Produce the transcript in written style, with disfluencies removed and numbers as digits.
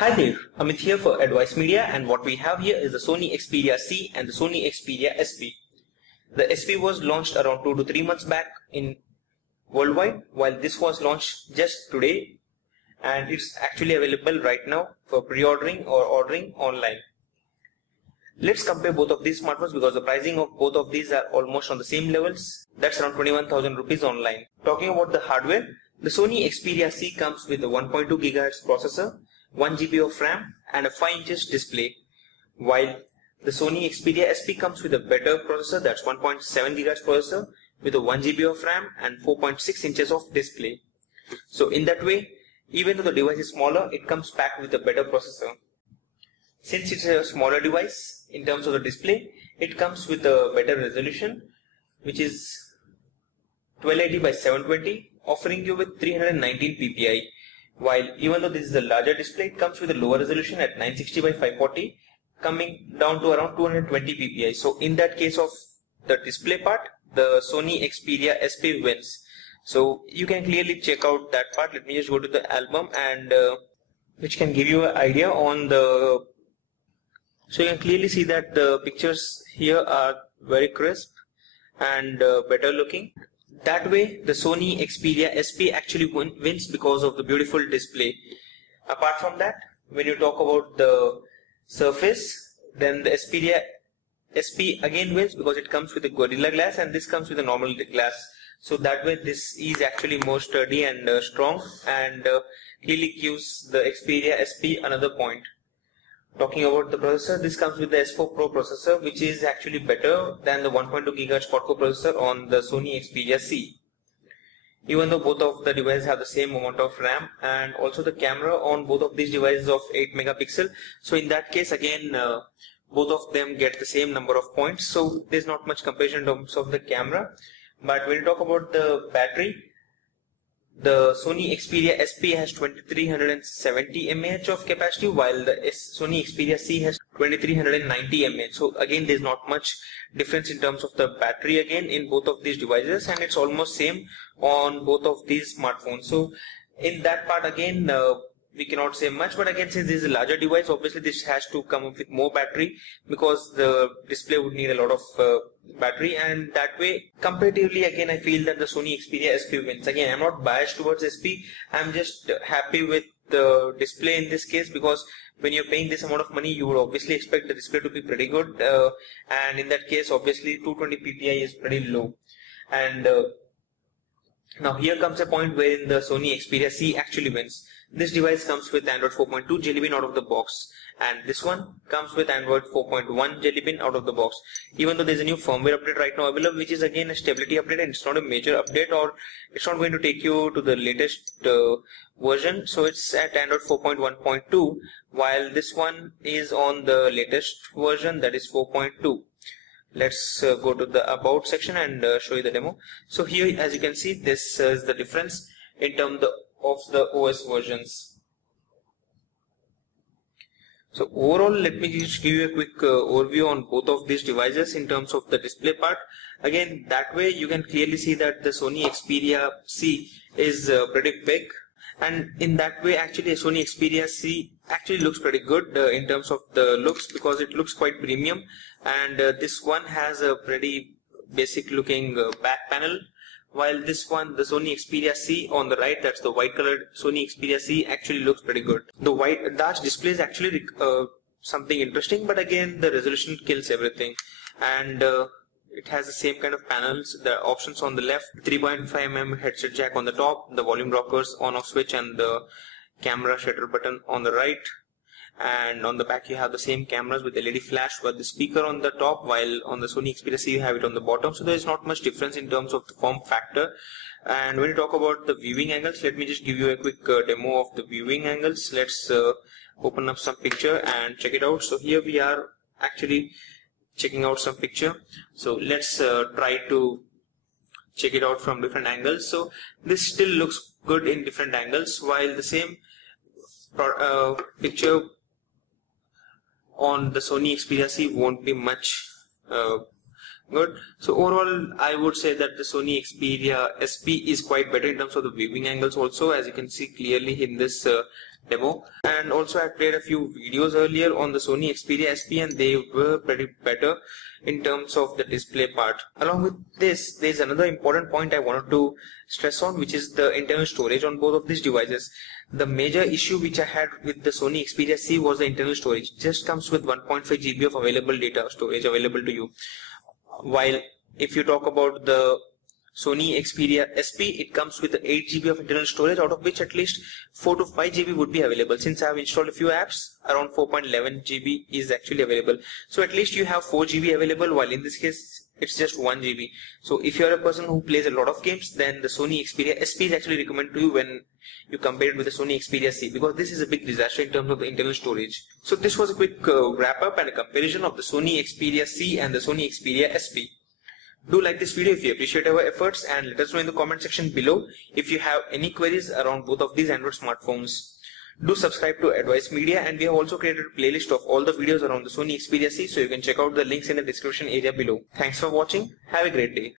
Hi there, Amit here for Advice Media, and what we have here is the Sony Xperia C and the Sony Xperia SP. The SP was launched around 2 to 3 months back in worldwide, while this was launched just today, and it's actually available right now for pre-ordering or ordering online. Let's compare both of these smartphones because the pricing of both of these are almost on the same levels. That's around 21,000 rupees online. Talking about the hardware, the Sony Xperia C comes with a 1.2 GHz processor, 1 GB of RAM and a 5 inches display, while the Sony Xperia SP comes with a better processor, that's 1.7 GHz processor with a 1 GB of RAM and 4.6 inches of display. So in that way, even though the device is smaller, it comes packed with a better processor. Since it's a smaller device in terms of the display, it comes with a better resolution, which is 1280 by 720, offering you with 319 ppi. While even though this is a larger display, it comes with a lower resolution at 960 by 540, coming down to around 220 ppi. So in that case of the display part, the Sony Xperia SP wins. So you can clearly check out that part. Let me just go to the album, and which can give you an idea on the. So you can clearly see that the pictures here are very crisp and better looking. That way, the Sony Xperia SP actually wins because of the beautiful display. Apart from that, when you talk about the surface, then the Xperia SP again wins because it comes with a Gorilla Glass and this comes with a normal glass. So that way, this is actually more sturdy and strong, and clearly gives the Xperia SP another point. Talking about the processor, this comes with the S4 Pro processor, which is actually better than the 1.2 GHz quad-core processor on the Sony Xperia C. Even though both of the devices have the same amount of RAM, and also the camera on both of these devices of 8 megapixel. So in that case, again, both of them get the same number of points. So there's not much comparison in terms of the camera. But when you talk about the battery, the Sony Xperia SP has 2370 mAh of capacity, while the Sony Xperia C has 2390 mAh. So again, there's not much difference in terms of the battery again in both of these devices, and it's almost same on both of these smartphones. So in that part again, we cannot say much, but again, since this is a larger device, obviously this has to come up with more battery because the display would need a lot of battery, and that way comparatively again I feel that the Sony Xperia SP wins. Again, I'm not biased towards SP, I'm just happy with the display in this case, because when you're paying this amount of money, you would obviously expect the display to be pretty good, and in that case obviously 220 ppi is pretty low. And now here comes a point wherein the Sony Xperia C actually wins. This device comes with Android 4.2 Jelly Bean out of the box, and this one comes with Android 4.1 Jelly Bean out of the box. Even though there's a new firmware update right now available, which is again a stability update, and it's not a major update, or it's not going to take you to the latest version. So it's at Android 4.1.2, while this one is on the latest version, that is 4.2. Let's go to the about section and show you the demo. So here, as you can see, this is the difference in terms of the OS versions. So overall, let me just give you a quick overview on both of these devices in terms of the display part. Again, that way you can clearly see that the Sony Xperia C is pretty big, and in that way actually a Sony Xperia C actually looks pretty good in terms of the looks, because it looks quite premium, and this one has a pretty basic looking back panel, while this one, the Sony Xperia C on the right, that's the white colored Sony Xperia C, actually looks pretty good. The white large display is actually something interesting, but again the resolution kills everything, and it has the same kind of panels. The options on the left, 3.5mm headset jack on the top, the volume rockers on off switch, and the camera shutter button on the right. And on the back you have the same cameras with LED flash, but the speaker on the top, while on the Sony Xperia C you have it on the bottom. So there is not much difference in terms of the form factor. And when you talk about the viewing angles, let me just give you a quick demo of the viewing angles. Let's open up some picture and check it out. So here we are actually checking out some picture. So let's try to check it out from different angles. So this still looks good in different angles, while the same picture on the Sony Xperia C won't be much good. So overall, I would say that the Sony Xperia SP is quite better in terms of the viewing angles also, as you can see clearly in this demo, and also I played a few videos earlier on the Sony Xperia SP, and they were pretty better in terms of the display part. Along with this, there is another important point I wanted to stress on, which is the internal storage on both of these devices. The major issue which I had with the Sony Xperia C was the internal storage. It just comes with 1.5 GB of available data storage available to you, while if you talk about the Sony Xperia SP, it comes with 8 GB of internal storage, out of which at least 4 to 5 GB would be available. Since I have installed a few apps, around 4.11 GB is actually available. So at least you have 4 GB available, while in this case it's just 1 GB. So if you're a person who plays a lot of games, then the Sony Xperia SP is actually recommended to you when you compare it with the Sony Xperia C, because this is a big disaster in terms of the internal storage. So this was a quick wrap up and a comparison of the Sony Xperia C and the Sony Xperia SP. Do like this video if you appreciate our efforts, and let us know in the comment section below if you have any queries around both of these Android smartphones. Do subscribe to Advice Media, and we have also created a playlist of all the videos around the Sony Xperia C, so you can check out the links in the description area below. Thanks for watching. Have a great day.